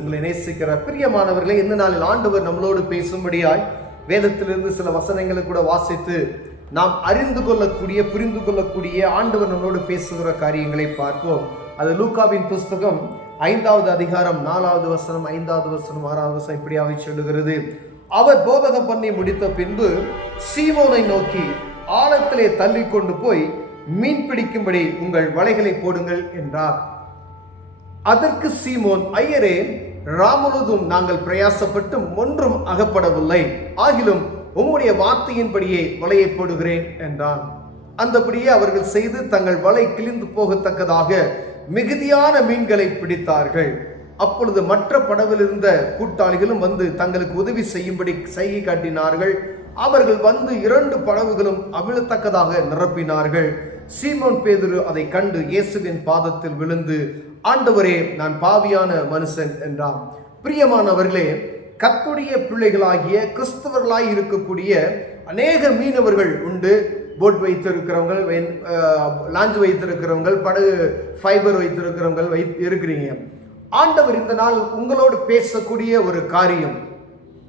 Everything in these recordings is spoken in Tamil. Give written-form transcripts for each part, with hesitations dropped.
உங்களை நேசிக்கிறார். பிரியமானவர்களே, இந்த நாளில் ஆண்டவர் நம்மளோடு பேசும்படியாய் வேதத்திலிருந்து சில வசனங்களை கூட வாசித்து நாம் அறிந்து கொள்ளக்கூடிய, புரிந்து கொள்ளக்கூடிய ஆண்டவர் நம்மளோடு பேசுகிற காரியங்களை பார்ப்போம். அது லூக்காவின் புஸ்தகம் 5வது அதிகாரம் 4வது வசனம், 5வது வசனம், 6வது வசனம் இப்படியாக சொல்லுகிறது. அவர் போதகம் பண்ணி முடித்த பின்பு சீமோனை நோக்கி, ஆழத்திலே தள்ளி கொண்டு போய் மீன் பிடிக்கும்படி உங்கள் வலைகளை போடுங்கள் என்றார். அதற்கு சீமோன், ஐயரே, ராமுழுதும் நாங்கள் பிரயாசப்பட்டு ஒன்றும் அகப்படவில்லை, ஆகிலும் உம்முடைய வார்த்தையின்படியே வலையை போடுகிறேன் என்றான். அந்தபடியே அவர்கள் செய்து தங்கள் வலை கிழிந்து போகத்தக்கதாக மிகுதியான மீன்களை பிடித்தார்கள். அப்பொழுது மற்ற படவில் இருந்த கூட்டாளிகளும் வந்து தங்களுக்கு உதவி செய்யும்படி செய்கை காட்டினார்கள். அவர்கள் வந்து 2 படவுகளும் அவிழத்தக்கதாக நிரப்பினார்கள். சீமோன் பேதுரு அதை கண்டு இயேசுவின் பாதத்தில் விழுந்து, ஆண்டவரே, நான் பாவியான மனுஷன் என்றான். பிரியமானவர்களே, கர்த்தருடைய பிள்ளைகளாகிய கிறிஸ்தவர்களாய் இருக்கக்கூடிய அநேக மீனவர்கள் உண்டு. போட் வைத்திருக்கிறவங்க, லாஞ்ச் வைத்திருக்கிறவங்க, படகு ஃபைபர் வைத்திருக்கிறவங்க இருக்கிறீங்க. ஆண்டவர் இந்த நாள் உங்களோடு பேசக்கூடிய ஒரு காரியம்,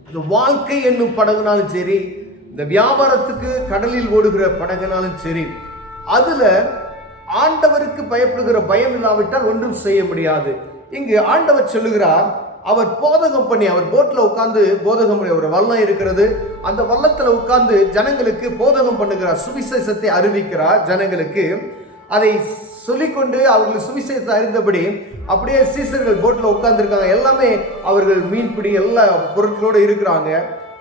அது வாழ்க்கை என்னும் படகுனாலும் சரி, இந்த வியாபாரத்துக்கு கடலில் ஓடுகிற படகுனாலும் சரி, அதுல ஆண்டவருக்கு பயப்படுகிற பயம் இல்லாவிட்டால் ஒன்றும் செய்ய முடியாது. இங்கு ஆண்டவர் சொல்லுகிறார், அவர் போதகம் பண்ணி, அவர் போட்ல உட்கார்ந்து போதகம், ஒரு வல்லம் இருக்கிறது, அந்த வல்லத்துல உட்கார்ந்து ஜனங்களுக்கு போதகம் பண்ணுகிறார், சுவிசேஷத்தை அறிவிக்கிறார் ஜனங்களுக்கு. அதை சொல்லிக்கொண்டு அவர்கள் சுவிசேஷத்தை அறிந்தபடி அப்படியே சீசர்கள் போட்ல உட்கார்ந்துருக்காங்க. எல்லாமே அவர்கள் மீன்பிடி எல்லா பொருட்களோடு இருக்கிறாங்க.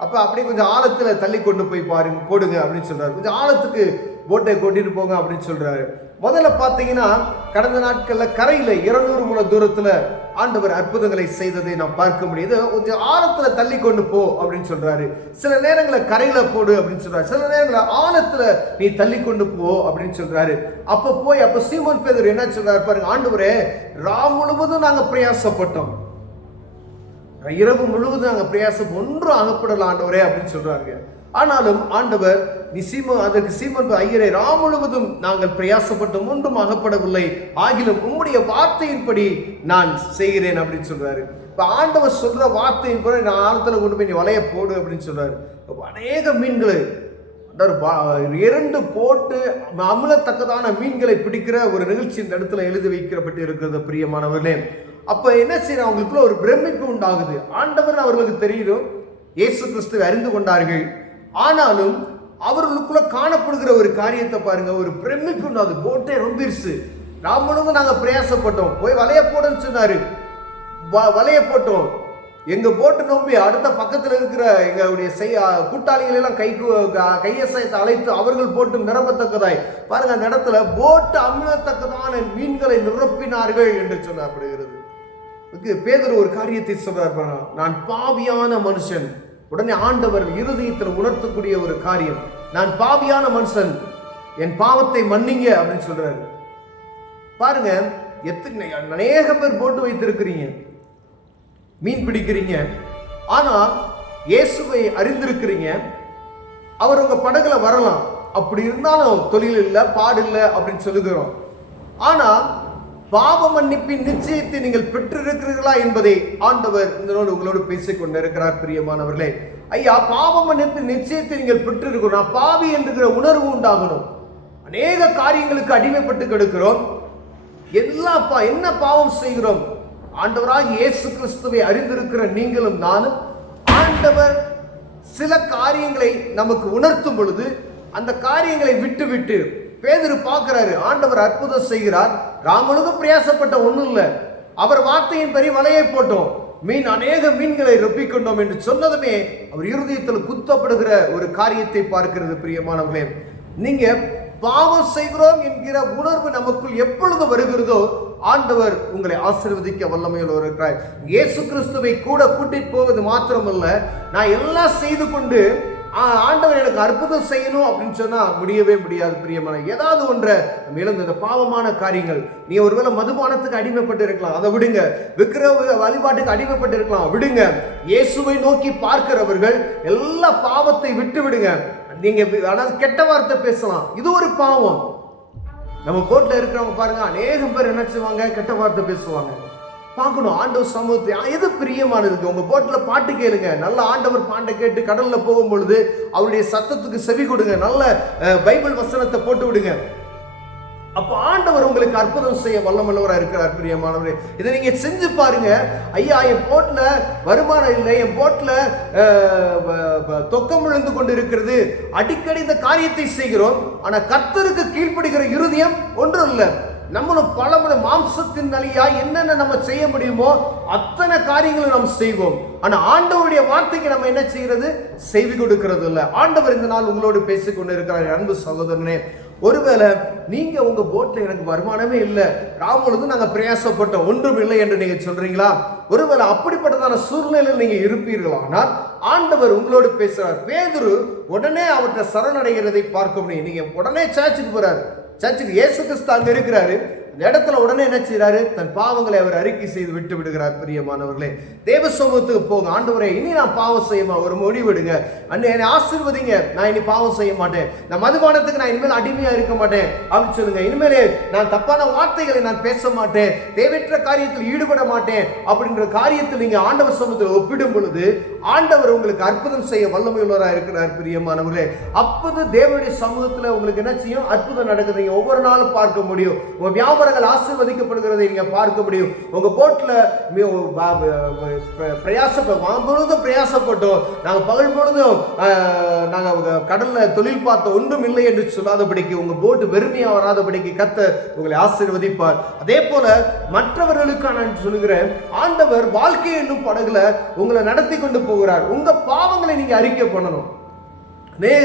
அப்ப அப்படியே கொஞ்சம் ஆழத்துல தள்ளி கொண்டு போய் பாருங்க, போடுங்க அப்படின்னு சொல்றாரு. கொஞ்சம் ஆழத்துக்கு போட்டை கொட்டிட்டு போங்க அப்படின்னு சொல்றாரு. முதல்ல பார்த்தீங்கன்னா, கடந்த நாட்கள்ல கரையில 200 முழ தூரத்துல ஆண்டவர் அற்புதங்களை செய்ததை நாம் பார்க்க முடியுது. கொஞ்சம் ஆழத்துல தள்ளி கொண்டு போ அப்படின்னு சொல்றாரு. சில நேரங்களில் கரையில போடு அப்படின்னு சொல்றாரு, சில நேரங்களில் ஆழத்துல நீ தள்ளி கொண்டு போ அப்படின்னு சொல்றாரு. அப்ப சீமோன் பேதுரு என்ன சொல்றாரு பாருங்க, ஆண்டவரே, முழுவதும் நாங்க பிரயாசப்பட்டோம், இரவு முழுவதும் நாங்க பிரயாசம், ஒன்றும் அகப்படல ஆண்டவரே அப்படின்னு சொல்றாங்க. ஆனாலும் ஆண்டவர், அதற்கு சீமோன், ஐயரே, முழுவதும் நாங்கள் பிரயாசப்பட்டோம், ஒன்றும் அகப்படவில்லை, ஆகிலும் உம்முடைய வார்த்தையின்படி நான் செய்கிறேன் அப்படின்னு சொல்றாரு. இப்ப ஆண்டவர் சொல்ற வார்த்தையின்படி நான் ஆழத்துல கொண்டு போய் நீ வலைய போடு அப்படின்னு சொல்றாரு. அநேக மீன்களை, 2 போட்டு அமிழத்தக்கதான மீன்களை பிடிக்கிற ஒரு நிகழ்ச்சி இந்த இடத்துல எழுதி வைக்கப்பட்டு இருக்கிறது. பிரியமானவர்களே, அப்ப என்ன செய்யணும், அவங்களுக்குள்ள ஒரு பிரமிப்பு உண்டாகுது. ஆண்டவர் அவர்களுக்கு தெரியும், இயேசு கிறிஸ்துவை அறிந்து கொண்டார்கள். ஆனாலும் அவர்களுக்குள்ள காணப்படுகிற ஒரு காரியத்தை பாருங்க, ஒரு பிரமிப்பு உண்டாகுது. போட்டே ரொம்பிருச்சு, முழுவதும் நாங்க பிரயாசப்பட்டோம், போய் வலைய போடுன்னு சொன்னாரு. வலைய போட்டோம், எங்க போட்டு நம்பி அடுத்த பக்கத்தில் இருக்கிற எங்களுடைய கூட்டாளிகள் எல்லாம் கையசைத்தை அழைத்து அவர்கள் போட்டு நிரம்பத்தக்கதாய் பாருங்க, அந்த இடத்துல போட்டு அமிழத்தக்கதான மீன்களை நிரப்பினார்கள் என்று சொல்லப்படுகிறது. பேதுரு ஒரு காரியத்தை சொல்றார், நான் பாவியான மனுஷன். உடனே ஆண்டவர் இருதயத்தில் உணர்த்தக்கூடிய ஒரு காரியம், நான் பாவியான மனுஷன், என் பாவத்தை மன்னிங்க அப்படின்னு சொல்றாரு. பாருங்க, எத்தனை அநேக பேர் போட்டு வைத்திருக்கிறீங்க, மீன் பிடிக்கிறீங்க, ஆனா இயேசுவை அறிந்திருக்கிறீங்க, அவர் உங்க படகுல வரலாம், அப்படி இருந்தாலும் தொழில் இல்லை, பாடு இல்லை அப்படின்னு சொல்லுகிறோம். ஆனா பாவ மன்னிப்பின் நிச்சயத்தை நீங்கள் பெற்றிருக்கிறீர்களா என்பதை ஆண்டவர் இதனோடு உங்களோடு பேசிக் கொண்டிருக்கிறார். பிரியமானவர்களே, ஐயா, பாவ மன்னிப்பின் நிச்சயத்தை நீங்கள் பெற்றிருக்கிறோம், பாவி என்கிற உணர்வு உண்டாகணும். அநேக காரியங்களுக்கு அடிமைப்பட்டு கிடக்கிறோம். என்ன பாவம் செய்கிறோம்? ஆண்டவராக இயேசு கிறிஸ்துவை அறிந்திருக்கிற நீங்களும் நானும், ஆண்டவர் சில காரியங்களை நமக்கு உணர்த்தும் பொழுது அந்த காரியங்களை விட்டு பேதுரு பார்க்கிறாரு, ஆண்டவர் அற்புதம் செய்கிறார், முழுவதும் பிரயாசப்பட்ட ஒண்ணும் இல்லை, அவர் வார்த்தையின் படி வலையை போட்டோம், அநேக மீன்களை ரொப்பிக்கொண்டோம் என்று சொன்னதுமே அவர் இருதயத்தில் குத்தப்படுகிற ஒரு காரியத்தை பார்க்கிறது. பிரியமானவர்களே, நீங்க பாவம் செய்கிறோம் என்கிற உணர்வு நமக்குள் எப்பொழுது வருகிறதோ ஆண்டவர் உங்களை ஆசீர்வதிக்க வல்லமையில் இருக்கிறார். இயேசு கிறிஸ்துவை கூட கூட்டிட்டு போவது மாத்திரமல்ல, நான் எல்லாம் செய்து கொண்டு ஆண்டவர் எனக்கு அற்புதம் செய்யணும் அப்படின்னு சொன்னா முடியவே முடியாது. பிரியமான, ஏதாவது ஒன்றை மேலும் இந்த பாவமான காரியங்கள், நீ ஒருவேளை மதுபானத்துக்கு அடிமைப்பட்டு இருக்கலாம், அதை விடுங்க. விக்கிர வழிபாட்டுக்கு அடிமைப்பட்டு இருக்கலாம், விடுங்க. இயேசுவை நோக்கி பார்க்கிறவர்கள் எல்லா பாவத்தை விட்டு விடுங்க. நீங்க கெட்ட வார்த்தை பேசலாம், இது ஒரு பாவம். நம்ம கோர்ட்ல இருக்கிறவங்க பாருங்க, அநேகம் பேர் என்ன செய்வாங்க, கெட்ட வார்த்தை பேசுவாங்க. பார்க்கணும் ஆண்டவர் சமூகத்தை எது பிரியமானதுக்கு. உங்க போட்ல பாட்டு கேளுங்க, நல்ல ஆண்டவர் பாட்டை கேட்டு கடல்ல போகும் பொழுது அவருடைய சத்தத்துக்கு செவி கொடுங்க, நல்ல பைபிள் வசனத்தை போட்டு விடுங்க. அப்போ ஆண்டவர் உங்களுக்கு அற்புதம் செய்ய வல்லமுள்ளவராக இருக்கிறார். பிரியமானவரே, இதை நீங்க செஞ்சு பாருங்க. ஐயா, என் போட்ல வருமானம் இல்லை, என் போட்ல தொக்கம் விழுந்து கொண்டு இருக்கிறது, அடிக்கடி இந்த காரியத்தை செய்கிறோம், ஆனா கர்த்தருக்கு கீழ்ப்படுகிற இருதயம் ஒன்றும் இல்லை. நம்மளும் பல மாம்சத்தின் வழியா என்னென்ன நம்ம செய்ய முடியுமோ அத்தனை காரியங்களும் நம்ம செய்வோம். ஆனா ஆண்டவருடைய வார்த்தைக்கு நம்ம என்ன செய்யறது? செவி கொடுக்கிறது இல்லை. ஆண்டவர் இந்த நாள் உங்களோடு பேசிக்கொண்டு இருக்கிறார். அன்பு சகோதரனே, ஒருவேளை நீங்க உங்க போட்ல எனக்கு வருமானமே இல்லை, ராமொழுது நாங்க பிரயாசப்பட்டோம், ஒன்றும் இல்லை என்று நீங்க சொல்றீங்களா? ஒருவேளை அப்படிப்பட்டதான சூழ்நிலையில் நீங்க இருப்பீர்களானால் ஆண்டவர் உங்களோடு பேசுறார். பேதுரு உடனே அவற்றை சரணடைகிறதை பார்க்க முடியும். நீங்க உடனே சர்ச்சுக்கு போறாரு, சர்ச்சுக்கு இயேசு கிறிஸ்து அங்க இருக்கிறாரு. அந்த இடத்துல உடனே என்ன செய்யறாரு? தன் பாவங்களை அவர் அறிக்கை செய்து விட்டு விடுகிறார். பிரியமானவர்களே, தேவ சமூகத்துக்கு போங்க. ஆண்டவரே, இனி நான் பாவம் செய்யுமா? ஒரு முடிவெடுங்க. என்னை ஆசீர்வதிங்க, நான் இனி பாவம் செய்ய மாட்டேன், நான் மதுபானத்துக்கு நான் இனிமேல் அடிமையா இருக்க மாட்டேன் அப்படின்னு சொல்லுங்க. இனிமேலே நான் தப்பான வார்த்தைகளை நான் பேச மாட்டேன், தேவையற்ற காரியத்தில் ஈடுபட மாட்டேன் அப்படின்ற காரியத்தில் நீங்க ஆண்டவர் சமூகத்தில் ஒப்பிடும் பொழுது ஆண்டவர் உங்களுக்கு அற்புதம் செய்ய வல்லமையுள்ளவராக இருக்கிறார். பிரியமானவர்களே, அப்போது தேவனுடைய சமூகத்தில் உங்களுக்கு என்ன செய்யும்? அற்புதம் நடக்குது. ஒவ்வொரு நாளும் பார்க்க முடியும். உங்க வியாபாரங்கள் ஆசீர்வதிக்கப்படுகிறதை நீங்க பார்க்க முடியும். உங்க போட்ல பிரயாசப்பட்டோம், நாங்க பகல் பொழுதும் நாங்க கடல்ல தொழில் பார்த்த ஒன்றும் இல்லை என்று சொல்லாதபடிக்கு, உங்க போட்டு வெறுமையா வராதபடிக்கு கர்த்தர் உங்களை ஆசீர்வதிப்பார். அதே போல மற்றவர்களுக்கு நான் சொல்லுகிறேன், ஆண்டவர் வாழ்க்கை என்னும் படகுல உங்களை நடத்தி கொண்டு போகிறார். உங்க பாவங்களை நீங்க அறிக்கை பண்ணணும்.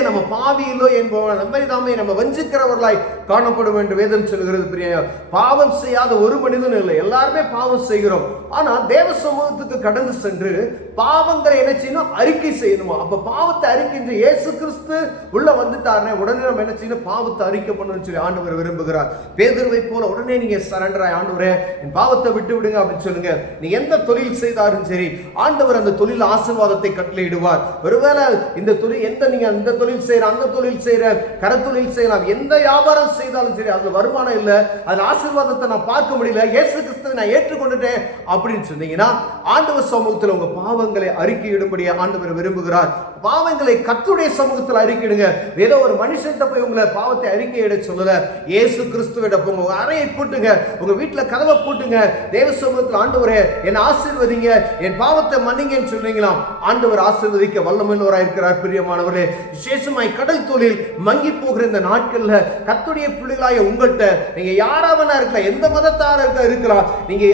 நம்ம பாவியிலோ என்பவன் நம்மை தாமே நம்ம வஞ்சிக்கிறவர்களாய் காணப்படும் என்று வேதம் சொல்கிறது. பிரிய, பாவம் செய்யாத ஒரு மனிதனும் இல்லை, எல்லாருமே பாவம் செய்கிறோம். ஆனா தேவ சமூகத்துக்கு கடந்து சென்று பாவங்களை என்ன செய்யணும்? அறிக்கை செய்யணுமா? அப்ப பாவத்தை அறிக்கை இயேசு கிறிஸ்து உள்ள வந்துட்டாருனே உடனே நம்ம என்ன செய்யணும்? பாவத்தை அறிக்கை பண்ணணும்னு சொல்லி ஆண்டவர் விரும்புகிறார். பேதுருவை போல உடனே நீங்க சரண்டராய், ஆண்டவரே என் பாவத்தை விட்டு விடுங்க அப்படின்னு சொல்லுங்க. நீ எந்த தொழில் செய்தாலும் சரி, ஆண்டவர் அந்த தொழில் ஆசீர்வாதத்தை கட்டளையிடுவார். ஒருவேளை இந்த தொழில் எந்த நீங்க இந்த தொழில் செய்யற, அந்த தொழில் செய்யற, கரத்தொழில் செய்யலாம், எந்த வியாபாரம் செய்தாலும் சரி, அதுல வருமானம் இல்லை, அதுல ஆசீர்வாதத்தை நான் பார்க்க முடியல, இயேசு கிறிஸ்துவை நான் ஏற்றுக்கொண்டுட்டேன் அப்படின்னு சொன்னீங்கன்னா ஆண்டவர் சமூகத்தில் உங்க பாவங்களை அறிக்கையிடும்படியா ஆண்டவர் விரும்புகிறார். பாவங்களை கர்த்தருடைய சமூகத்தில் அறிக்கையிடுங்க. ஏதோ ஒரு மனுஷன்கிட்ட போய் உங்களை பாவத்தை அறிக்கையிட சொல்லல, இயேசு கிறிஸ்துவிட போங்க. உங்க அறையை பூட்டுங்க, உங்க வீட்டுல கதவை பூட்டுங்க, தேவ சமூகத்தில் ஆண்டவரே என்னை ஆசீர்வதிங்க, என் பாவத்தை மன்னிங்கன்னு சொல்றீங்களாம். ஆண்டவர் ஆசீர்வதிக்க வல்லமையுள்ளவராக இருக்கிறார். பிரியமானவரே, விசேஷமாய் கடல் தொழில் மங்கி போகிற இந்த நாட்கள்ல கர்த்தருடைய பிள்ளைகளாய உங்கள்கிட்ட நீங்க யாராவனா இருக்கலாம், எந்த மதத்தார இருக்கலாம், நீங்க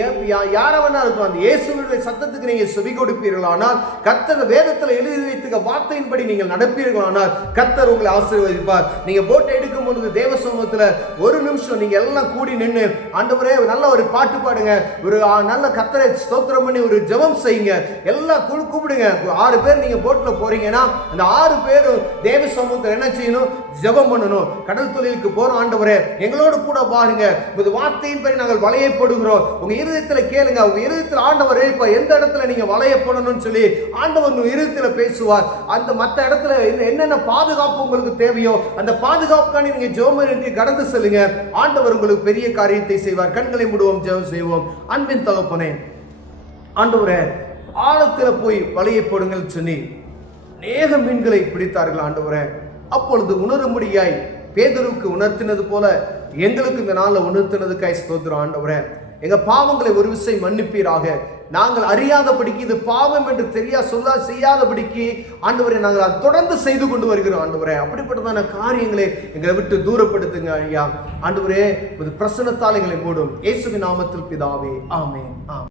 யாராவனா இருக்கலாம், அந்த இயேசுவினுடைய சத்தத்துக்கு நீங்க செவி கொடுப்பீர்களானால், கர்த்தர் வேதத்தில் எழுதி வைத்துக்க வார்த்தையின்படி நீங்கள் நடப்பீர்களானால் கர்த்தர் உங்களை ஆசீர்வதிப்பார். நீங்க போட்டை எடுக்கும் பொழுது தேவ சமூகத்துல ஒரு நிமிஷம் நீங்க எல்லாம் கூடி நின்று, ஆண்டவரே நல்ல ஒரு பாட்டு பாடுங்க, ஒரு நல்ல கர்த்தரை ஸ்தோத்திரம் பண்ணி ஒரு ஜெபம் செய்யுங்க, எல்லாம் கூப்பிடுங்க. 6 பேர் நீங்க போட்ல போறீங்கன்னா அந்த 6 பேரும் தேவ சமூகத்தில் என்ன செய்யணும்? ஜெபம் பண்ணணும். கடல் தொழிலுக்கு போறோம், ஆண்டவரே எங்களோடு கூட பாருங்க, உங்க வார்த்தையின்படி நாங்கள் வளையப்படுகிறோம். உங்க இருதயத்தில் கேளுங்க, உங்க இருதயத்தில் ஆண்டவரே இப்ப எந்த இடத்துல நீங்க வளையப்படணும்னு சொல்லி ஆண்டவர் உங்க இருதயத்தில் பேசுவார். அந்த மற்ற இடத்துல என்னென்ன பாதுகாப்பு உங்களுக்கு தேவையோ அந்த பாதுகாப்புக்கான நீங்க ஜெபம் பண்ணி கடந்து செல்லுங்க. ஆண்டவர் உங்களுக்கு பெரிய காரியத்தை செய்வார். கண்களை மூடுவோம், ஜெபம் செய்வோம். அன்பின் தகப்பனே, ஆண்டவரே ஆழத்தில் போய் வலையை போடுங்கள் சொல்லி அநேக மீன்களை பிடித்தார்கள். ஆண்டவரே, அப்பொழுது உணரும்படியாய் பேதுருவுக்கு உணர்த்தினது போல எங்களுக்கு இந்த நாளில் உணர்த்தினதுக்காய் ஸ்தோத்திரம். ஆண்டவரே, எங்க பாவங்களை ஒரு விசை மன்னிப்பீராக. நாங்கள் அறியாதபடிக்கு, இது பாவம் என்று செய்யாதபடிக்கு ஆண்டவரே நாங்கள் அதை தொடர்ந்து செய்து கொண்டு வருகிறோம். ஆண்டவரே, அப்படிப்பட்டதான காரியங்களை எங்களை விட்டு தூரப்படுத்துங்க ஐயா. ஆண்டவரே, பிரசன்னத்தால் எங்களை மூடும். இயேசுவின் நாமத்தில் பிதாவே, ஆமென்.